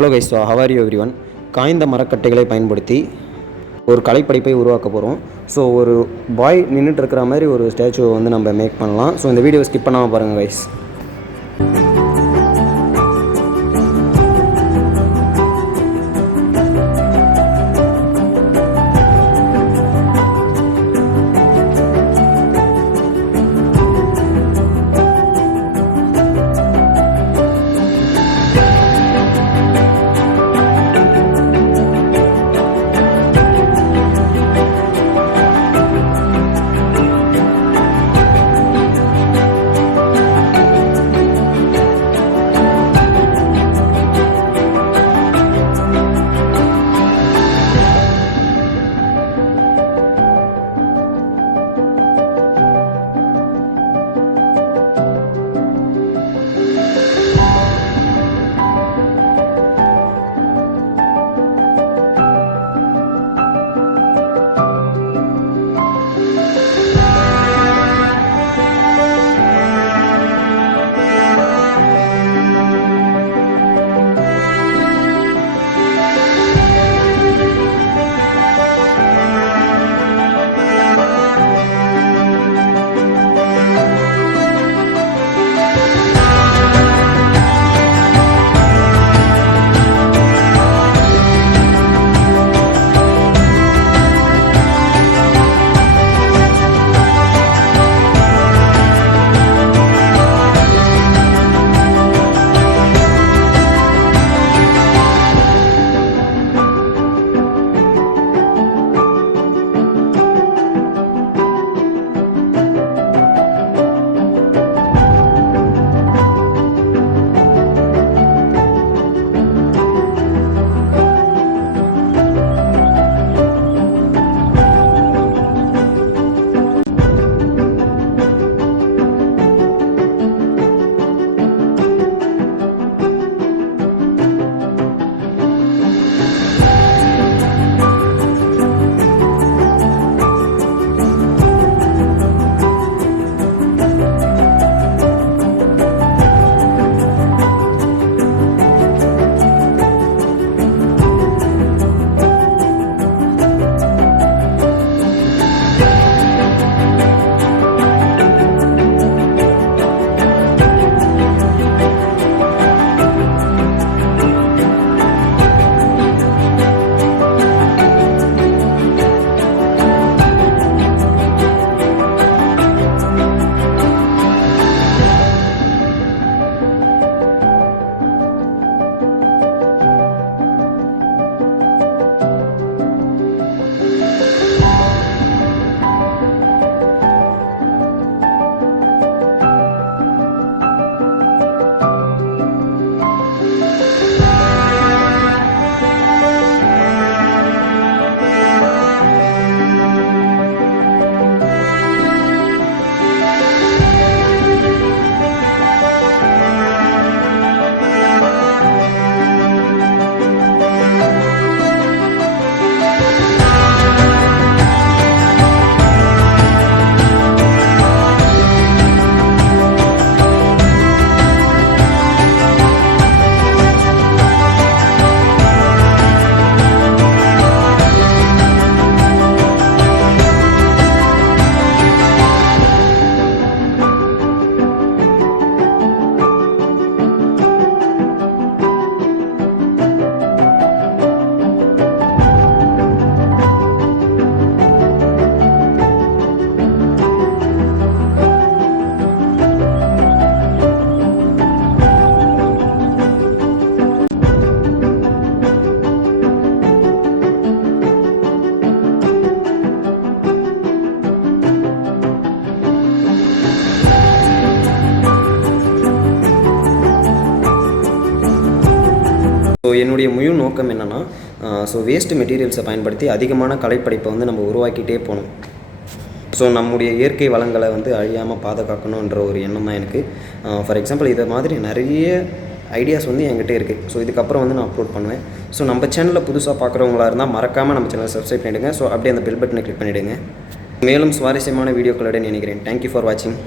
Hello guys, how are you everyone. காய்ந்த மரக்கட்டைகளை பயன்படுத்தி ஒரு கலைப்படைப்பை உருவாக்க போகிறோம். ஸோ ஒரு பாய் நின்றுட்டு இருக்கிற மாதிரி ஒரு ஸ்டாச்சுவை வந்து நம்ம மேக் பண்ணலாம். ஸோ இந்த வீடியோ ஸ்கிப் பண்ணாமல் பாருங்கள் கைஸ். ஸோ என்னுடைய முழு நோக்கம் என்னென்னா, வேஸ்ட் மெட்டீரியல்ஸை பயன்படுத்தி அதிகமான கலைப்படைப்பை வந்து நம்ம உருவாக்கிட்டே போகணும். ஸோ நம்முடைய இயற்கை வளங்களை வந்து அழியாமல் பாதுகாக்கணுன்ற ஒரு எண்ணம் தான் எனக்கு. ஃபார் எக்ஸாம்பிள் இதை மாதிரி நிறைய ஐடியாஸ் வந்து என்கிட்ட இருக்குது. ஸோ இதுக்கப்புறம் வந்து நான் அப்லோட் பண்ணுவேன். ஸோ நம்ம சேனலில் புதுசாக பார்க்குறவங்களா இருந்தால் மறக்காமல் நம்ம சேனலை சப்ஸ்கிரைப் பண்ணிவிடுங்க. ஸோ அப்படியே அந்த பெல் பட்டனை கிளிக் பண்ணிவிடுங்க. மேலும் சுவாரஸ்யமான வீடியோக்களுடன் நினைக்கிறேன். தேங்க்யூ ஃபார் வாட்சிங்.